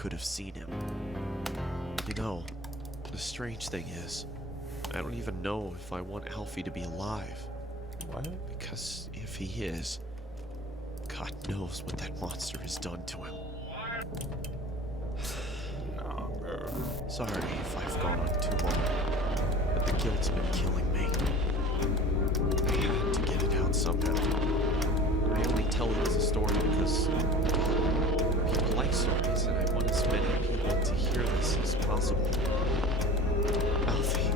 could have seen him. You know, the strange thing is, I don't even know if I want Alfie to be alive. What? Because if he is, God knows what that monster has done to him. Nah, bro. Sorry if I've gone on too long, but the guilt's been killing me. I had to get it out somehow. I only tell it as a story because people like stories, and I want as many people to hear this as possible. Alfie,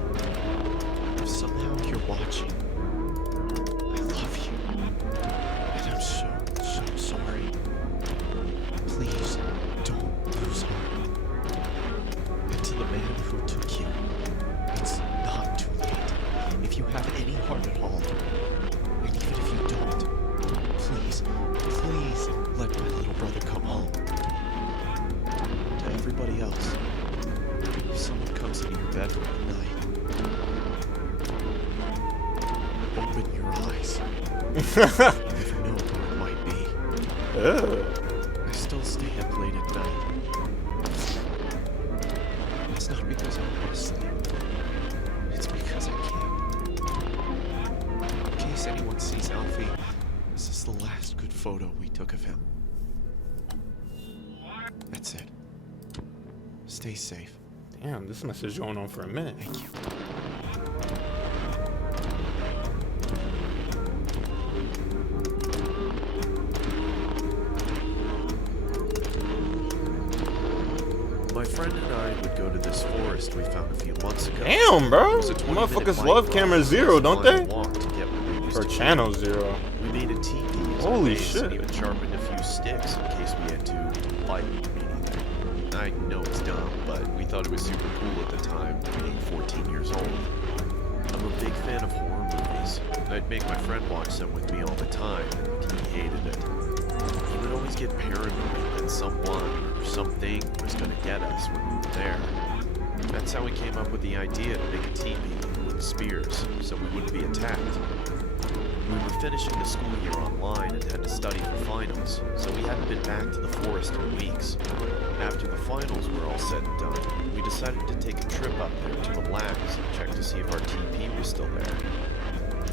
if somehow you're watching, I love you, and I'm so sorry. Please don't lose heart. And to the man who took you, it's not too late. If you have any heart at all, and even if you don't, please let my little brother come home. To everybody else, if someone comes into your bedroom at night, open your eyes. You never know who it might be. I still stay up late at night. It's not because I want to sleep. It's because I can't. In case anyone sees Alfie, this is the last good photo we took of him. That's it. Stay safe. Damn, this message is going on for a minute. Thank you. My friend and I would go to this forest we found a few months ago. Damn, bro. It was a 20-minute Motherfuckers bike love ride. Camera Zero, don't they? Walk to get what we used Or to Channel Zero. We made a teepee as Holy our base shit. and even sharpened a few sticks in case we had to fight anything. I know it's dumb, but we thought it was super cool at the time, being 14 years old. I'm a big fan of horror movies. I'd make my friend watch them with me all the time, and he hated it. He would always get paranoid that someone or something was going to get us when we were there. That's how we came up with the idea to make a teepee with spears, so we wouldn't be attacked. We were finishing the school year online and had to study for finals, so we hadn't been back to the forest in weeks. After the finals were all said and done, we decided to take a trip up there to relax and check to see if our teepee was still there.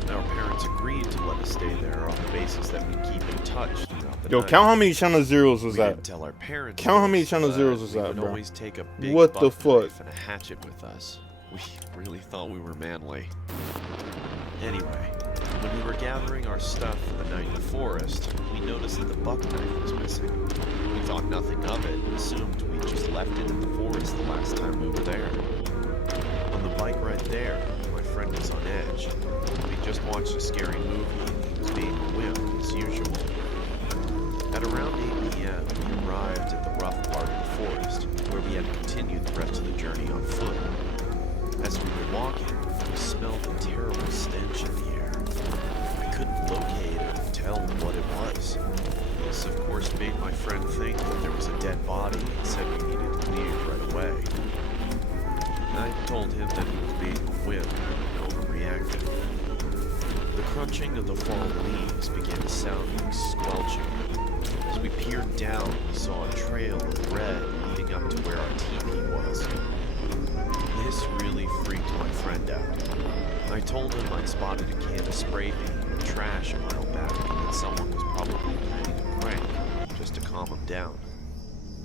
Our parents agreed to let us stay there on the basis that we'd keep in touch throughout the Yo, night. count how many Channel Zeros was We that? didn't tell our parents. Count how many this, Channel but Zeros was we that, would bro? always take a big What the buck fuck? knife and a hatchet with us. We really thought we were manly. Anyway, when we were gathering our stuff for the night in the forest, we noticed that the buck knife was missing. We thought nothing of it and assumed we'd just left it in the forest the last time we were there. On the bike ride there, my friend was on edge. We'd just watched a scary movie and he was being a wimp as usual. At around 8 p.m., we arrived at the rough part of the forest, where we had to continue the rest of the journey on foot. As we were walking, we smelled a terrible stench in the air. I couldn't locate or tell what it was. This, of course, made my friend think that there was a dead body and said we needed to leave right away. I told him that he was being a wimp and overreacted. The crunching of the fallen leaves began to sound like squelching. As we peered down, we saw a trail of red leading up to where our teepee was. This really freaked my friend out. I told him I'd spotted a can of spray paint in the trash a while back and that someone was probably planning a prank just to calm him down.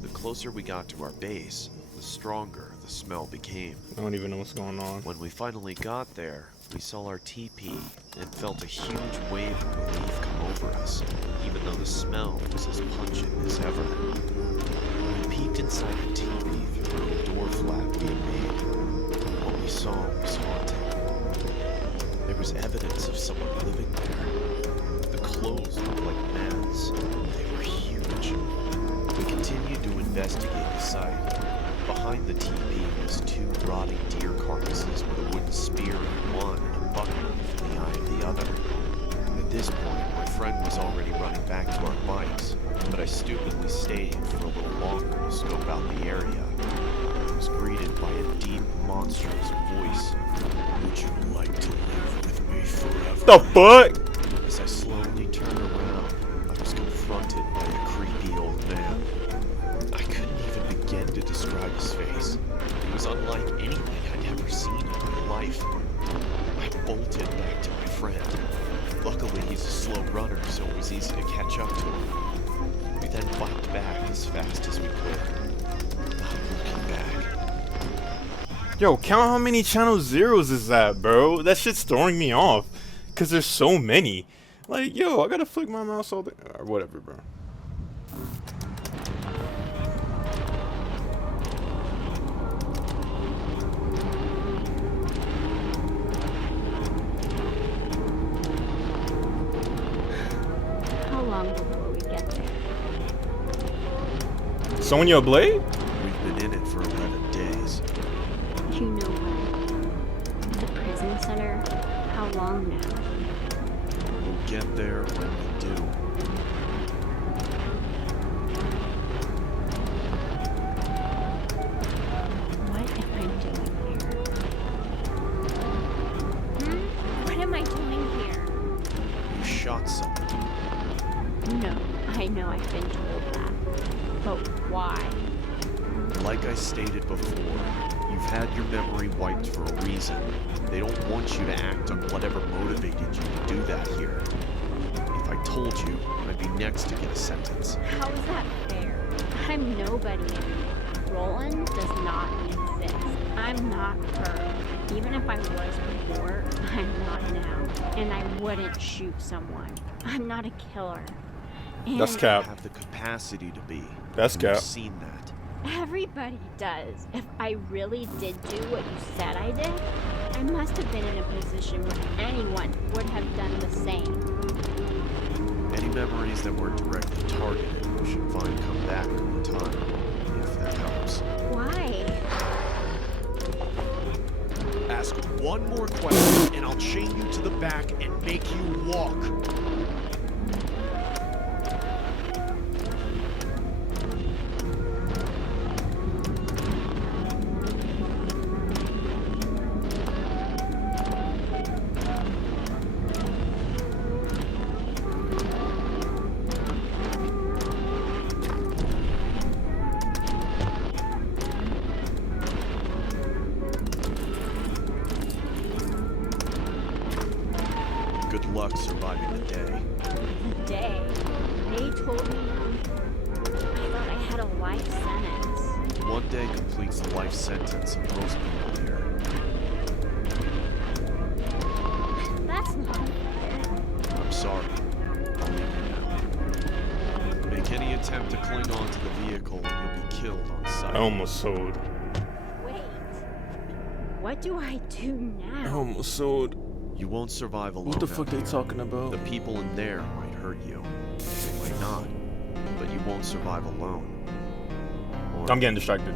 The closer we got to our base, the stronger the smell became. I don't even know what's going on. When we finally got there, we saw our teepee and felt a huge wave of relief come over us, even though the smell was as pungent as ever. We peeked inside the teepee through a door flap we had made. What we saw was haunting. There was evidence of someone living there. The clothes looked like men's. They were huge. We continued to investigate the site. Behind the teepee was 2 rotting deer carcasses with a wooden spear in one and a buck knife in the eye of the other. At this point, my friend was already running back to our bikes, but I stupidly stayed for a little longer to scope out the area. I was greeted by a deep, monstrous voice. Would you like to live with me forever? The fuck? As I slowly turned around, I was confronted by a creepy old man. I couldn't even begin He's a slow runner, so it was easy to catch up to him. We then biked back as fast as we could. Not looking back. Yo, count how many channel zeros is that, bro? That shit's throwing me off. Cause there's so many. Like, yo, I gotta flick my mouse all day. Or whatever, bro. How long before we get there? Sonya Blade? We've been in it for 11 days. You know what? The prison center? How long now? We'll get there when we do. What am I doing here? What am I doing here? You shot someone. No, I know I've been told that. But why? Like I stated before, you've had your memory wiped for a reason. They don't want you to act on whatever motivated you to do that here. If I told you, I'd be next to get a sentence. How is that fair? I'm nobody anymore. Roland does not exist. I'm not her. Even if I was before, I'm not now. And I wouldn't shoot someone. I'm not a killer. And That's You cap. have the capacity to be. That's and we've cap. seen that. everybody does. If I really did do what you said I did, I must have been in a position where anyone would have done the same. Any memories that weren't directly targeted, you should find come back over time, if that helps. Why? Ask one more question, and I'll chain you to the back and make you walk. Good luck surviving the day. The day they told me I thought I had a life sentence. One day completes the life sentence of most people here. That's not fair. I'm sorry. I'll leave you now. Make any attempt to cling on to the vehicle and you'll be killed on sight. I almost sold. Wait. What do I do I now? almost sold. You won't survive alone. What the fuck out they here. talking about? The people in there might hurt you. They might not. But you won't survive alone. Or I'm getting distracted.